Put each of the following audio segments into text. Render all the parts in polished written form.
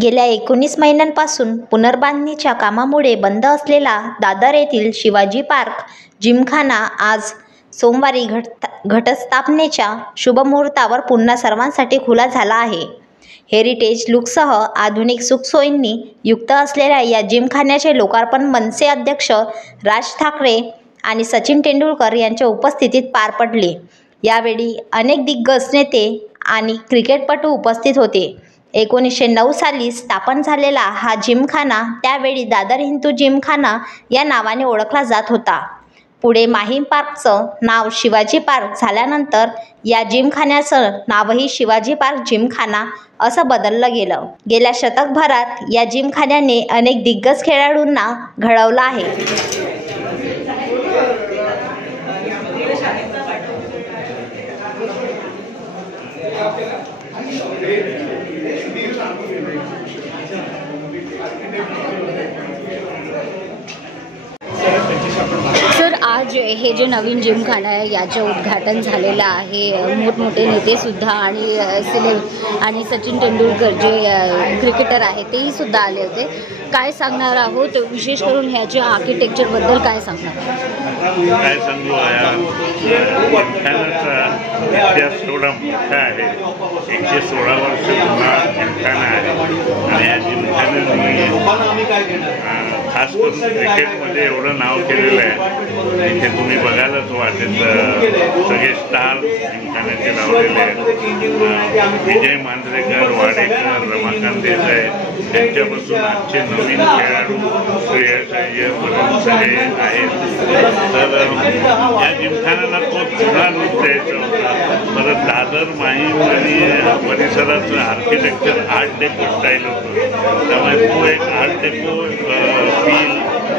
गेल्या 19 महिन्यांपासून पुनर्बांधणीच्या कामामुळे बंद असलेला दादर येथील शिवाजी पार्क जिमखाना आज सोमवारी घटस्थापनेच्या शुभमुहूर्तावर पुन्हा सर्वांसाठी खुला झाला आहे। हेरिटेज लुकसह आधुनिक सुखसोयींनी युक्त असलेल्या या जिमखान्याचे लोकार्पण मनसे अध्यक्ष राज ठाकरे आणि सचिन तेंडुलकर यांच्या उपस्थितीत पार पडले। यावेळी अनेक दिग्गज नेते आणि क्रिकेटपटू उपस्थित होते। 1909 साली स्थापन झालेला हा जिमखाना त्यावेळी दादर हिंदू जिमखाना या नावाने ओळखला जात होता। पुढे माहीम पार्कचं नाव शिवाजी पार्क झाल्यानंतर या जिमखान्याचं नावही शिवाजी पार्क जिमखाना असं बदललं गेलं। गेल्या शतकभरात या जिमखान्याने अनेक दिग्गज खेळाडूंना घडवलं आहे। सर, आज हे जे नवीन जिमखाना आहे याचं उद्घाटन झालेलं आहे। मोठमोठे नेते सुद्धा आणि सचिन तेंडुलकर जे क्रिकेटर आहे तेही सुद्धा आले होते। काय सांगणार आहोत, विशेष करून ह्याच्या आर्किटेक्चरबद्दल काय सांगणार? काय सांगू, जिमखानाचा इतिहास थोडा मोठा आहे। 116 वर्ष जुना जिमखाना आहे आणि या जिमखान्याने खास करून क्रिकेटमध्ये एवढं नाव केलेलं आहे। इथे तुम्ही बघायलाच वाटेल सगळे स्टार जिमखान्याचे लावलेले आहेत। विजय मांजरेकर, वाडेकर, रमाकांत देसाई यांच्यापासून आजचे नवीन खेळाडू श्रेयस अय्यरपर्यंत सगळे आहेत। तर या जिमखान्याला खूप जुना रूप द्यायचा होता। परत दादर माहीम आणि परिसराचं आर्किटेक्चर आर्ट डेको स्टाईल होतं, त्यामुळे तो एक आर्ट डेको फील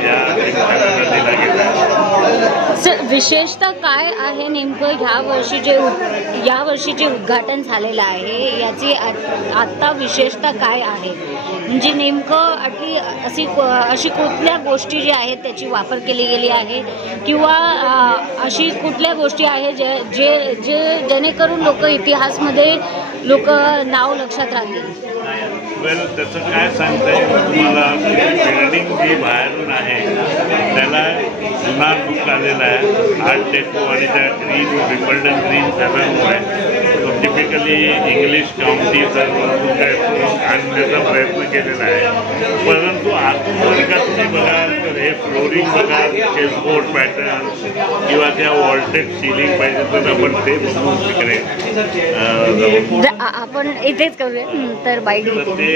या जिमखान्याला दिला गेला आहे। सर, विशेषतः काय आहे नेमकं या वर्षी जे उद्घाटन झालेलं आहे याची आत्ता विशेषता काय आहे? म्हणजे नेमकं अशी कुठल्या गोष्टी ज्या आहेत त्याची वापर केली गेली आहे किंवा अशी कुठल्या गोष्टी आहेत जे जेणेकरून इतिहासमध्ये नाव लक्षात राहतील? वेल, त्याचं काय सांगता येईल तुम्हाला? बिल्डिंग जी बाहेरून आहे त्याला जुना लुक आलेला आहे, आर्ट डेको आणि त्या ग्रीन विम्बल्डन ग्रीन कलरमुळे टिपिकली इंग्लिश काउंटीचा लुक आहे तो आणण्याचा प्रयत्न केलेला आहे। परंतु आतून जर का तुम्ही बघाल तर हे फ्लोरिंग बघाल, चेसबोर्ड पॅटर्न किंवा त्या वॉल्टेड सीलिंग पाहिजे तर आपण ते बघू तिकडे आपण इथेच करूया तर बाईट ते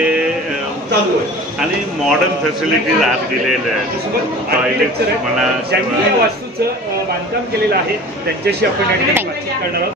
आणि मॉडर्न फॅसिलिटीज आत दिलेल्या आहेत। टॉयलेट म्हणा, वास्तूचं बांधकाम केलेलं आहे त्यांच्याशी आपण करणार आहोत।